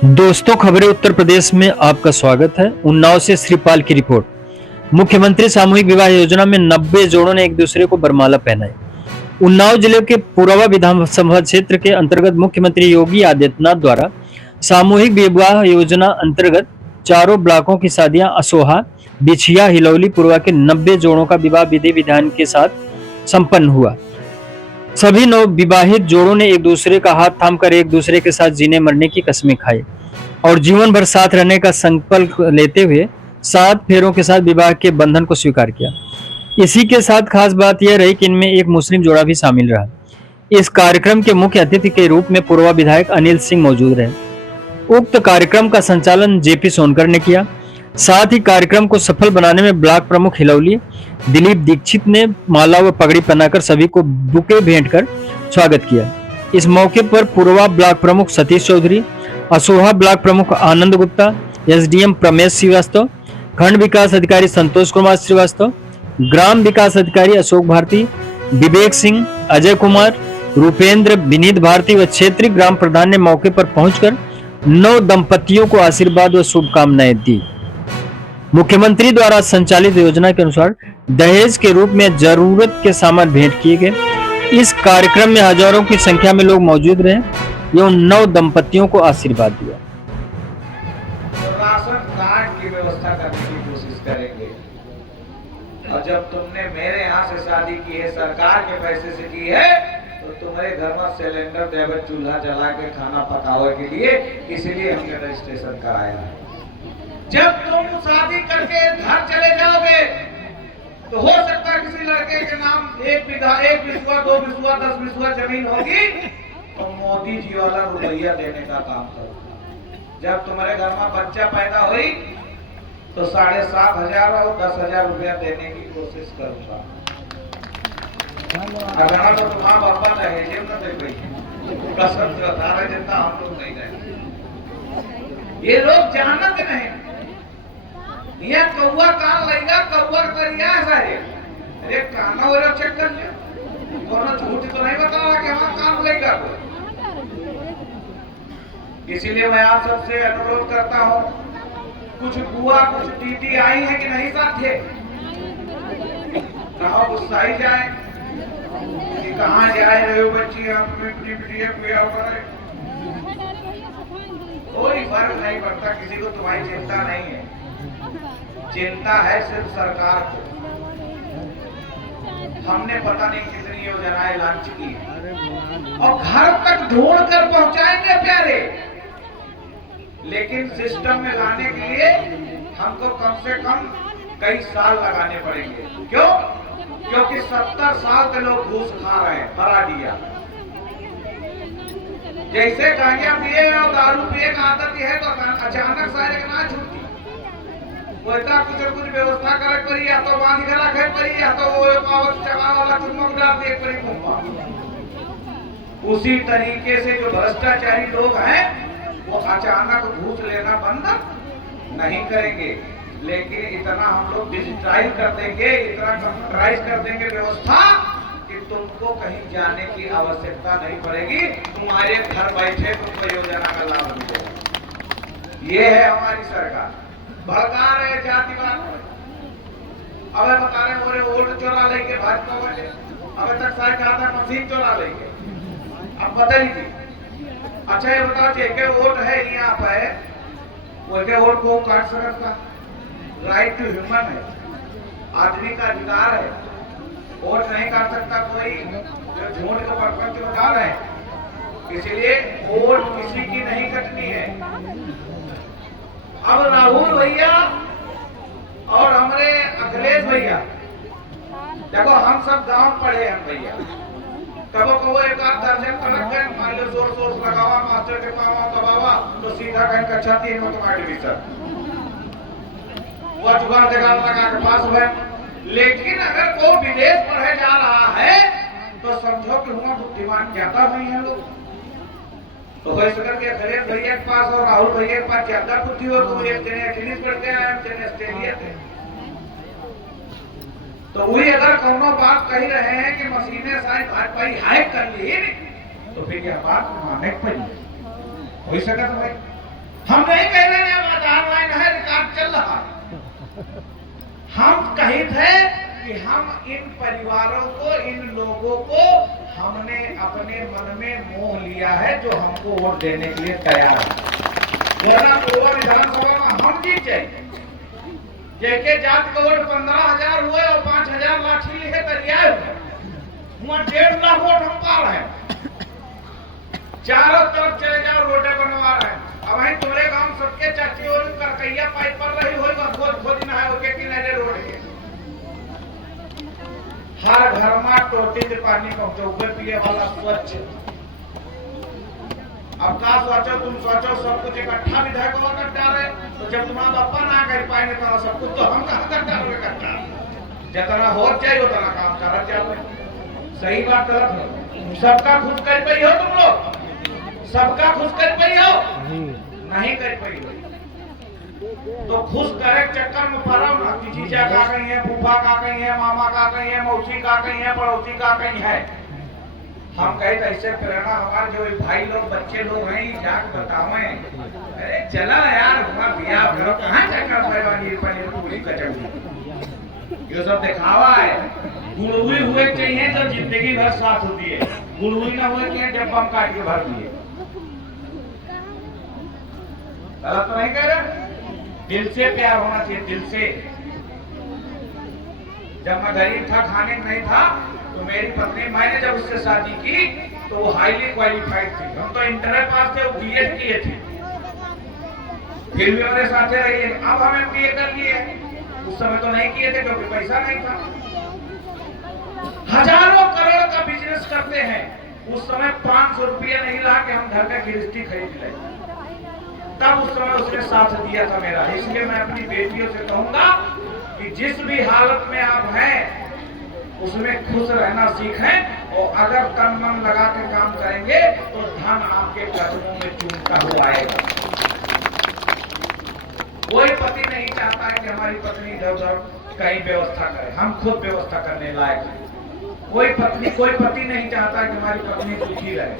दोस्तों, खबरें उत्तर प्रदेश में आपका स्वागत है। उन्नाव से श्रीपाल की रिपोर्ट। मुख्यमंत्री सामूहिक विवाह योजना में 90 जोड़ों ने एक दूसरे को वरमाला पहनाई। उन्नाव जिले के पुरवा विधानसभा क्षेत्र के अंतर्गत मुख्यमंत्री योगी आदित्यनाथ द्वारा सामूहिक विवाह योजना अंतर्गत चारों ब्लॉकों की शादियां असोहा, बिछिया, हिलौली, पुरवा के 90 जोड़ों का विवाह विधि विधान के साथ संपन्न हुआ। सभी नवविवाहित जोड़ों ने एक दूसरे का हाथ थामकर एक दूसरे के साथ जीने मरने की कस्में खाई और जीवन भर साथ रहने का संकल्प लेते हुए 7 फेरों के साथ विवाह के बंधन को स्वीकार किया। इसी के साथ खास बात यह रही कि इनमें एक मुस्लिम जोड़ा भी शामिल रहा। इस कार्यक्रम के मुख्य अतिथि के रूप में पूर्वा विधायक अनिल सिंह मौजूद रहे। उक्त कार्यक्रम का संचालन जेपी सोनकर ने किया। साथ ही कार्यक्रम को सफल बनाने में ब्लॉक प्रमुख हिलौली दिलीप दीक्षित ने माला व पगड़ी पहनाकर सभी को बुके भेंट कर स्वागत किया। इस मौके पर पूर्वा ब्लॉक प्रमुख सतीश चौधरी, असोहा ब्लॉक प्रमुख आनंद गुप्ता, एसडीएम प्रमेश श्रीवास्तव, खंड विकास अधिकारी संतोष कुमार श्रीवास्तव, ग्राम विकास अधिकारी अशोक भारती, विवेक सिंह, अजय कुमार, रूपेंद्र, विनीत भारती व क्षेत्रीय ग्राम प्रधान ने मौके पर पहुंचकर नव दंपतियों को आशीर्वाद व शुभकामनाएं दी। मुख्यमंत्री द्वारा संचालित योजना के अनुसार दहेज के रूप में जरूरत के सामान भेंट किए गए। इस कार्यक्रम में हजारों की संख्या में लोग मौजूद रहे एवं नव दंपतियों को आशीर्वाद दिया। राशन कार्ड की व्यवस्था करने की कोशिश करेंगे और जब तुमने मेरे यहाँ से शादी की है, सरकार के पैसे से की है, तो तुम्हारे घर में सिलेंडर देवे, चूल्हा जला के खाना पकाओ के लिए, इसलिए हमने रजिस्ट्रेशन कराया है। जब तुम शादी करके घर चले जाओगे तो हो सकता है किसी लड़के के नाम 1 बीघा, 1 बिस्वा, 2 बिस्वा, 10 बिस्वा जमीन होगी, तो मोदी जी वाला रुपया देने का काम करो। जब तुम्हारे घर में बच्चा पैदा हुई तो 7,500 और 10,000 रुपया देने की कोशिश करूंगा। अगर तो माँ बापा दहेज न दे पाई, कसम से बता रहे, जितना हम लोग नहीं रहे। ये लोग जानते नहीं। यह कौआ कान लेगा, कौआ करिया ऐसा है। अरे काना हो रहा, चेक कर लिया, दोनों झूठ तो नहीं बता रहा कि हमारा कान लेगा। इसीलिए मैं आप सबसे अनुरोध करता हूँ, कुछ बुआ, कुछ दीदी आई है कि नहीं साथे, कहा गुस्सा ही जाए कि कहाँ जाए रहे हो बच्ची, अपनी बिटिया कोई फर्क नहीं पड़ता, किसी को तुम्हारी चिंता नहीं है। चिंता है सिर्फ सरकार को। हमने पता नहीं कितनी योजनाएं लॉन्च की और घर तक ढूंढ कर पहुंचाएंगे प्यारे, लेकिन सिस्टम में लाने के लिए हमको कम से कम कई साल लगाने पड़ेंगे। क्यों? क्योंकि 70 साल के लोग घूस खा रहे हैं, भरा दिया। जैसे गांजा पिए और दारू पिए का आदत है तो अचानक सारे ना छूटती, कुछ व्यवस्था करे पड़ी, या तो बांध के रखे पड़ी, या तो वो पावत चला वाला चुम्बक डाल दिए पड़ी मुंबा। उसी तरीके से जो भ्रष्टाचारी लोग हैं वो अचानक घूस लेना बंद नहीं करेंगे, लेकिन इतना हम लोग डिजिटाइज कर देंगे, इतना कंप्यूटराइज कर देंगे व्यवस्था कि तुमको कहीं जाने की आवश्यकता नहीं पड़ेगी, तुम्हारे घर बैठे तुमको योजना का लाभ मिलेगा। ये है हमारी सरकार। भड़का रहे जातिवाद, अब बता रहे मोरे वोट चोरा लेंगे भाजपा वाले, अब तक सारे खाता मशीन चोरा लेंगे, अब बदलेगी। अच्छा ये बताओ, जेके वोट है यहाँ पे, वो के वोट को काट सकता, राइट टू ह्यूमन है, आदमी का अधिकार है, वोट नहीं काट सकता कोई जो झूठ का परपंच बता रहे हैं। इसलिए वोट किसी की नहीं कटनी है। अब राहुल भैया और हमारे अखिलेश भैया, देखो हम सब गांव पढ़े हैं भैया, कबो कबो एक आध दर्जन कनक गए, मान लो सोर्स लगावा, मास्टर के पावा दबावा तो सीधा कहीं कक्षा 3 में तुम्हारी डिवीजन वो जुगाड़ जगह लगा के पास हुए। लेकिन अगर कोई विदेश पढ़े जा रहा है तो समझो कि हुआ बुद्धिमान ज्यादा हुई है लोग, तो हो सके कि अखिलेश भैया के पास और राहुल भैया के पास ज्यादा बुद्धि हो, तो एक जने अखिलेश पढ़ते हैं, एक जने ऑस्ट्रेलिया थे। तो वही अगर कोनो बात कही रहे हैं कि मशीनें सारी भाजपा हाइक कर ली, तो फिर यह बात माने पड़ी हो सका। तो भाई हम नहीं कह रहे हैं आधार लाइन है, रिकॉर्ड चल रहा है। हम कहे थे कि हम इन परिवारों को, इन लोगों को हमने अपने मन में मोह लिया है, जो हमको वोट देने के लिए तैयार है। वरना पूर्व विधानसभा में हम जीत जाएंगे। जेके जात का वोट 15,000 हुए और 5,000 लाठी लिखे दरिया हुए, वहां 1.5 लाख वोट हम पा रहे हैं। चारों तरफ चले जाओ, रोडे बनवा रहे हैं। अब वहीं तोरे गांव सबके चाची और करकैया पाइप पर रही होगा, खोद ना है ओके किनारे रोड के। हर घर में टोटी से पानी पहुंचे, पिए वाला स्वच्छ। अब का सोचो, तुम सोचो सब कुछ इकट्ठा विधायक कर डाले, तो जब तुम्हारा बापा ना कर पाएंगे तो सब कुछ तो हम कहां कर डालोगे इकट्ठा। जितना हो जाए उतना काम कर जाओगे। सही बात गलत हो? सबका खुश कर पाई हो तुम लोग? सबका खुश कर पाई हो? नहीं कर पाई हो तो खुश करे चक्कर में पड़ो ना कि जीजा का कहीं है, फूफा का कहीं है, मामा का कहीं है, मौसी का कहीं है, पड़ोसी का कहीं है। हम कहे तो ऐसे प्रेरणा हमारे जो भाई लोग, बच्चे लोग हैं, जाके बतावे, अरे चला यार हमारा बियाह करो, कहाँ चक्कर पनीर पनीर पूरी कचौड़ी, ये सब दिखावा है। गुड़हुई हुए चाहिए तो जिंदगी भर साथ होती है, गुड़हुई ना हुए चाहिए जब हम काट के भर दिए। गलत तो नहीं कह रहे? दिल से प्यार होना चाहिए, दिल से। जब मैं गरीब था, खाने को नहीं था, तो मेरी पत्नी, मैंने जब उससे शादी की तो वो हाईली क्वालिफाइड थी। हम तो इंटर पास थे, वो बीएड किए थे, फिर भी हमारे साथ रही है। अब हम एमबीए कर लिए, उस समय तो नहीं किए थे क्योंकि पैसा नहीं था। हजारों करोड़ का बिजनेस करते हैं, उस समय 500 रुपया नहीं ला के हम घर का गृहस्थी खरीद ले, तब उस समय उसने साथ दिया था मेरा। इसलिए मैं अपनी बेटियों से कहूंगा कि जिस भी हालत में आप हैं उसमें खुश रहना सीखें, और अगर तन मन लगा के काम करेंगे तो धन आपके कदमों में चूमता हुआ आएगा। कोई पति नहीं चाहता है कि हमारी पत्नी इधर उधर कहीं व्यवस्था करे, हम खुद व्यवस्था करने लायक हैं। कोई पति नहीं चाहता कि हमारी पत्नी सुखी रहे।